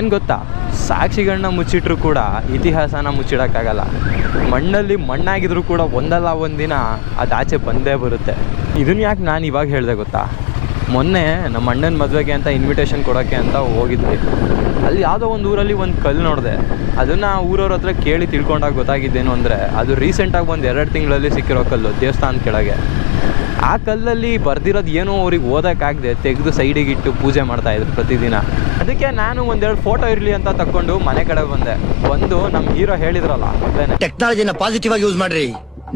ಏನು ಗೊತ್ತಾ, ಸಾಕ್ಷಿಗಳನ್ನ ಮುಚ್ಚಿಟ್ರು ಕೂಡ ಇತಿಹಾಸನ ಮುಚ್ಚಿಡೋಕ್ಕಾಗಲ್ಲ. ಮಣ್ಣಲ್ಲಿ ಮಣ್ಣಾಗಿದ್ರು ಕೂಡ ಒಂದಲ್ಲ ಒಂದಿನ ಅದು ಆಚೆ ಬಂದೇ ಬರುತ್ತೆ. ಇದನ್ನು ಯಾಕೆ ನಾನು ಇವಾಗ ಹೇಳಿದೆ ಗೊತ್ತಾ, ಮೊನ್ನೆ ನಮ್ಮ ಅಣ್ಣನ ಮದುವೆಗೆ ಅಂತ ಇನ್ವಿಟೇಷನ್ ಕೊಡೋಕ್ಕೆ ಅಂತ ಹೋಗಿದ್ವಿ. ಅಲ್ಲಿ ಯಾವುದೋ ಒಂದು ಊರಲ್ಲಿ ಒಂದು ಕಲ್ಲು ನೋಡಿದೆ. ಅದನ್ನು ಊರವ್ರ ಹತ್ರ ಕೇಳಿ ತಿಳ್ಕೊಂಡಾಗ ಗೊತ್ತಾಗಿದ್ದೇನು ಅಂದರೆ, ಅದು ರೀಸೆಂಟಾಗಿ ಒಂದು 2 ತಿಂಗಳಲ್ಲಿ ಸಿಕ್ಕಿರೋ ಕಲ್ಲು ದೇವಸ್ಥಾನದ ಕೆಳಗೆ. ಆ ಕಲ್ಲಲ್ಲಿ ಬರ್ದಿರೋದು ಏನೋ ಅವ್ರಿಗೆ ಓದೋಕ್ಕಾಗದೆ ತೆಗೆದು ಸೈಡಿಗಿಟ್ಟು ಪೂಜೆ ಮಾಡ್ತಾಯಿದ್ರು ಪ್ರತಿದಿನ. ಅದಕ್ಕೆ ನಾನು 1-2 ಫೋಟೋ ಇರಲಿ ಅಂತ ತಗೊಂಡು ಮನೆ ಕಡೆ ಬಂದು ನಮ್ಮ ಹೀರೋ ಹೇಳಿದ್ರಲ್ಲ ಮೊದಲೇ, ಟೆಕ್ನಾಲಜಿನ ಪಾಸಿಟಿವ್ ಆಗಿ ಯೂಸ್ ಮಾಡ್ರಿ,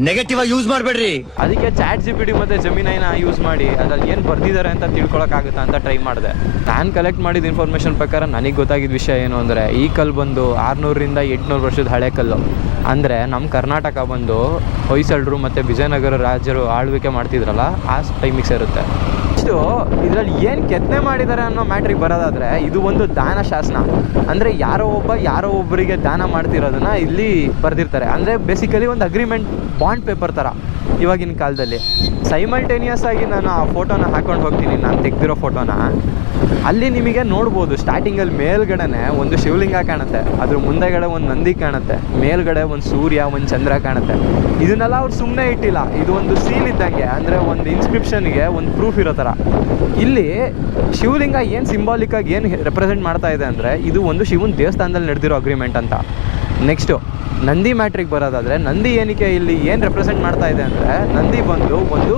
ನೆಗೆಟಿವ್ ಆಗಿ ಯೂಸ್ ಮಾಡಬೇಡ್ರಿ. ಅದಕ್ಕೆ ChatGPT ಮತ್ತು ಜೆಮಿನೈನ ಯೂಸ್ ಮಾಡಿ ಅದ್ರಲ್ಲಿ ಏನು ಬರ್ದಿದ್ದಾರೆ ಅಂತ ತಿಳ್ಕೊಳಕ್ಕಾಗುತ್ತಾ ಅಂತ ಟ್ರೈ ಮಾಡಿದೆ. ನಾನು ಕಲೆಕ್ಟ್ ಮಾಡಿದ ಇನ್ಫಾರ್ಮೇಷನ್ ಪ್ರಕಾರ ನನಗೆ ಗೊತ್ತಾಗಿದ್ದ ವಿಷಯ ಏನು ಅಂದರೆ, ಈ ಕಲ್ಲು ಬಂದು 600ರಿಂದ 800 ವರ್ಷದ ಹಳೆ ಕಲ್ಲು. ಅಂದರೆ ನಮ್ಮ ಕರ್ನಾಟಕ ಬಂದು ಹೊಯ್ಸಳರು ಮತ್ತು ವಿಜಯನಗರ ರಾಜರು ಆಳ್ವಿಕೆ ಮಾಡ್ತಿದ್ರಲ್ಲ, ಆ ಟೈಮಿಗೆ ಸೇರುತ್ತೆ. ಇಷ್ಟು ಇದರಲ್ಲಿ ಏನು ಕೆತ್ತನೆ ಮಾಡಿದ್ದಾರೆ ಅನ್ನೋ ಮ್ಯಾಟ್ರಿಗೆ ಬರೋದಾದರೆ, ಇದು ಒಂದು ದಾನ ಶಾಸನ. ಅಂದರೆ ಯಾರೋ ಒಬ್ಬರಿಗೆ ದಾನ ಮಾಡ್ತಿರೋದನ್ನ ಇಲ್ಲಿ ಬರೆದಿರ್ತಾರೆ. ಅಂದರೆ ಬೇಸಿಕಲಿ ಒಂದು ಅಗ್ರಿಮೆಂಟ್ ಬಾಂಡ್ ಪೇಪರ್ ಥರ ಇವಾಗಿನ ಕಾಲದಲ್ಲಿ. ಸೈಮಲ್ಟೇನಿಯಸ್ ಆಗಿ ನಾನು ಆ ಫೋಟೋನ ಹಾಕೊಂಡು ಹೋಗ್ತೀನಿ, ನಾನು ತೆಗೆದಿರೋ ಫೋಟೋನ. ಅಲ್ಲಿ ನಿಮಗೆ ನೋಡ್ಬೋದು, ಸ್ಟಾರ್ಟಿಂಗಲ್ಲಿ ಮೇಲ್ಗಡೆನೆ ಒಂದು ಶಿವಲಿಂಗ ಕಾಣುತ್ತೆ, ಅದ್ರ ಮುಂದೆಗಡೆ ಒಂದು ನಂದಿ ಕಾಣುತ್ತೆ, ಮೇಲ್ಗಡೆ ಒಂದು ಸೂರ್ಯ, ಒಂದು ಚಂದ್ರ ಕಾಣುತ್ತೆ. ಇದನ್ನೆಲ್ಲ ಅವ್ರು ಸುಮ್ಮನೆ ಇಟ್ಟಿಲ್ಲ, ಇದು ಒಂದು ಸೀಲ್ ಇದ್ದಂಗೆ. ಅಂದರೆ ಒಂದು ಇನ್ಸ್ಕ್ರಿಪ್ಷನ್ಗೆ ಒಂದು ಪ್ರೂಫ್ ಇರೋ ಥರ. ಇಲ್ಲಿ ಶಿವಲಿಂಗ ಏನು ಸಿಂಬಾಲಿಕ್ಕಾಗಿ ಏನು ರೆಪ್ರೆಸೆಂಟ್ ಮಾಡ್ತಾ ಇದೆ ಅಂದರೆ, ಇದು ಒಂದು ಶಿವನ ದೇವಸ್ಥಾನದಲ್ಲಿ ನಡೆದಿರೋ ಅಗ್ರಿಮೆಂಟ್ ಅಂತ. ನೆಕ್ಸ್ಟು ನಂದಿ ಮ್ಯಾಟ್ರಿಗೆ ಬರೋದಾದರೆ, ನಂದಿ ಏನಕ್ಕೆ ಇಲ್ಲಿ ಏನು ರೆಪ್ರೆಸೆಂಟ್ ಮಾಡ್ತಾ ಇದೆ ಅಂದರೆ, ನಂದಿ ಬಂದು ಒಂದು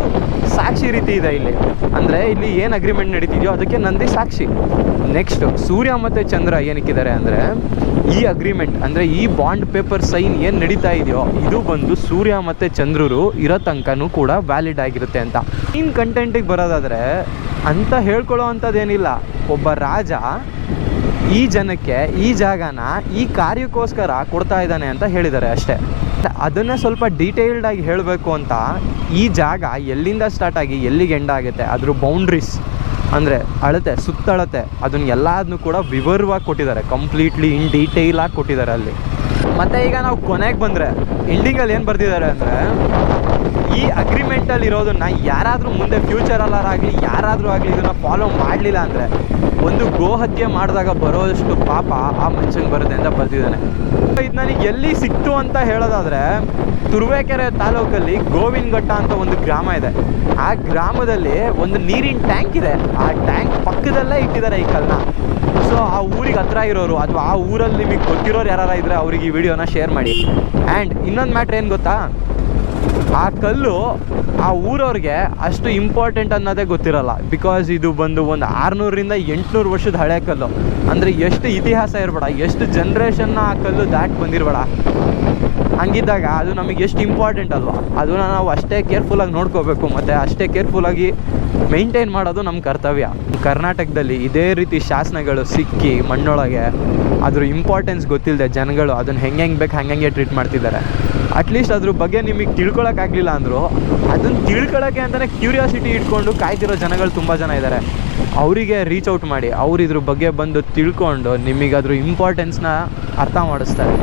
ಸಾಕ್ಷಿ ರೀತಿ ಇದೆ ಇಲ್ಲಿ. ಅಂದರೆ ಇಲ್ಲಿ ಏನು ಅಗ್ರಿಮೆಂಟ್ ನಡೀತಿದೆಯೋ ಅದಕ್ಕೆ ನಂದಿ ಸಾಕ್ಷಿ. ನೆಕ್ಸ್ಟು ಸೂರ್ಯ ಮತ್ತು ಚಂದ್ರ ಏನಕ್ಕಿದ್ದಾರೆ ಅಂದರೆ, ಈ ಅಗ್ರಿಮೆಂಟ್ ಅಂದರೆ ಈ ಬಾಂಡ್ ಪೇಪರ್ ಸೈನ್ ಏನು ನಡೀತಾ ಇದೆಯೋ ಇದು ಬಂದು ಸೂರ್ಯ ಮತ್ತು ಚಂದ್ರರು ಇರೋ ತನಕನೂ ಕೂಡ ವ್ಯಾಲಿಡ್ ಆಗಿರುತ್ತೆ ಅಂತ. ಇನ್ನು ಕಂಟೆಂಟಿಗೆ ಬರೋದಾದರೆ, ಅಂತ ಹೇಳ್ಕೊಳ್ಳೋ ಅಂಥದ್ದೇನಿಲ್ಲ. ಒಬ್ಬ ರಾಜ ಈ ಜನಕ್ಕೆ ಈ ಜಾಗನ ಈ ಕಾರ್ಯಕ್ಕೋಸ್ಕರ ಕೊಡ್ತಾ ಇದ್ದಾನೆ ಅಂತ ಹೇಳಿದ್ದಾರೆ ಅಷ್ಟೇ. ಅದನ್ನೇ ಸ್ವಲ್ಪ ಡೀಟೇಲ್ಡಾಗಿ ಹೇಳಬೇಕು ಅಂತ, ಈ ಜಾಗ ಎಲ್ಲಿಂದ ಸ್ಟಾರ್ಟ್ ಆಗಿ ಎಲ್ಲಿಗೆ ಎಂಡ್ ಆಗುತ್ತೆ, ಅದ್ರ ಬೌಂಡ್ರೀಸ್ ಅಂದರೆ ಅಳತೆ, ಸುತ್ತಳತೆ, ಅದನ್ನ ಎಲ್ಲದನ್ನೂ ಕೂಡ ವಿವರವಾಗಿ ಕೊಟ್ಟಿದ್ದಾರೆ. ಕಂಪ್ಲೀಟ್ಲಿ ಇನ್ ಡೀಟೇಲಾಗಿ ಕೊಟ್ಟಿದ್ದಾರೆ ಅಲ್ಲಿ. ಮತ್ತು ಈಗ ನಾವು ಕೊನೆಗೆ ಬಂದರೆ, ಎಂಡಿಂಗಲ್ಲಿ ಏನು ಬರ್ತಿದ್ದಾರೆ ಅಂದರೆ, ಈ ಅಗ್ರಿಮೆಂಟಲ್ಲಿ ಇರೋದನ್ನ ಯಾರಾದರೂ ಮುಂದೆ ಫ್ಯೂಚರಲ್ಲಾಗಲಿ ಯಾರಾದರೂ ಆಗಲಿ ಇದನ್ನು ಫಾಲೋ ಮಾಡಲಿಲ್ಲ ಅಂದರೆ, ಒಂದು ಗೋಹತ್ಯೆ ಮಾಡಿದಾಗ ಬರೋಷ್ಟು ಪಾಪ ಆ ಮನುಷ್ಯನಿಗೆ ಬರುತ್ತೆ ಅಂತ ಬರ್ತಿದ್ದಾನೆ. ಇದು ನನಗೆ ಎಲ್ಲಿ ಸಿಕ್ತು ಅಂತ ಹೇಳೋದಾದರೆ, ತುರುವೇಕೆರೆ ತಾಲೂಕಲ್ಲಿ ಗೋವಿನಘಟ್ಟ ಅಂತ ಒಂದು ಗ್ರಾಮ ಇದೆ. ಆ ಗ್ರಾಮದಲ್ಲಿ ಒಂದು ನೀರಿನ ಟ್ಯಾಂಕ್ ಇದೆ. ಆ ಟ್ಯಾಂಕ್ ಪಕ್ಕದಲ್ಲೇ ಇಟ್ಟಿದ್ದಾರೆ ಈ ಕಲ್ಲನ್ನ. ಸೊ ಆ ಊರಿಗೆ ಹತ್ರ ಇರೋರು ಅಥವಾ ಆ ಊರಲ್ಲಿ ನಿಮಗೆ ಗೊತ್ತಿರೋರು ಯಾರು ಇದ್ದರೆ ಅವ್ರಿಗೆ ಈ ವಿಡಿಯೋನ ಶೇರ್ ಮಾಡಿ. ಆ್ಯಂಡ್ ಇನ್ನೊಂದು ಮ್ಯಾಟ್ರ್ ಏನು ಗೊತ್ತಾ, ಆ ಕಲ್ಲು ಆ ಊರವ್ರಿಗೆ ಅಷ್ಟು ಇಂಪಾರ್ಟೆಂಟ್ ಅನ್ನೋದೇ ಗೊತ್ತಿರಲ್ಲ. ಬಿಕಾಸ್ ಇದು ಬಂದು ಒಂದು 600ರಿಂದ 800 ವರ್ಷದ ಹಳೆ ಕಲ್ಲು. ಅಂದರೆ ಎಷ್ಟು ಇತಿಹಾಸ ಇರಬೇಡ, ಎಷ್ಟು ಜನ್ರೇಷನ್ನ ಆ ಕಲ್ಲು ದಾಟಿ ಬಂದಿರಬೇಡ. ಹಂಗಿದ್ದಾಗ ಅದು ನಮಗೆ ಎಷ್ಟು ಇಂಪಾರ್ಟೆಂಟ್ ಅಲ್ವಾ, ಅದನ್ನು ನಾವು ಅಷ್ಟೇ ಕೇರ್ಫುಲ್ಲಾಗಿ ನೋಡ್ಕೋಬೇಕು ಮತ್ತು ಅಷ್ಟೇ ಕೇರ್ಫುಲ್ಲಾಗಿ ಮೇಂಟೈನ್ ಮಾಡೋದು ನಮ್ಮ ಕರ್ತವ್ಯ. ಕರ್ನಾಟಕದಲ್ಲಿ ಇದೇ ರೀತಿ ಶಾಸನಗಳು ಸಿಕ್ಕಿ ಮಣ್ಣೊಳಗೆ ಅದ್ರ ಇಂಪಾರ್ಟೆನ್ಸ್ ಗೊತ್ತಿಲ್ಲದೆ ಜನಗಳು ಅದನ್ನು ಹೆಂಗೆ ಬೇಕು ಹಂಗೆ ಟ್ರೀಟ್ ಮಾಡ್ತಿದ್ದಾರೆ. ಅಟ್ಲೀಸ್ಟ್ ಅದ್ರ ಬಗ್ಗೆ ನಿಮಗೆ ತಿಳ್ಕೊಳಕ್ಕಾಗಲಿಲ್ಲ ಅಂದರೂ ಅದನ್ನು ತಿಳ್ಕೊಳ್ಳೋಕ್ಕೆ ಅಂತಲೇ ಕ್ಯೂರಿಯಾಸಿಟಿ ಇಟ್ಕೊಂಡು ಕಾಯ್ತಿರೋ ಜನಗಳು ತುಂಬ ಜನ ಇದ್ದಾರೆ. ಅವರಿಗೆ ರೀಚ್ ಔಟ್ ಮಾಡಿ, ಅವ್ರು ಇದ್ರ ಬಗ್ಗೆ ಬಂದು ತಿಳ್ಕೊಂಡು ನಿಮಗೆ ಅದ್ರ ಇಂಪಾರ್ಟೆನ್ಸ್ನ ಅರ್ಥ ಮಾಡಿಸ್ತಾರೆ.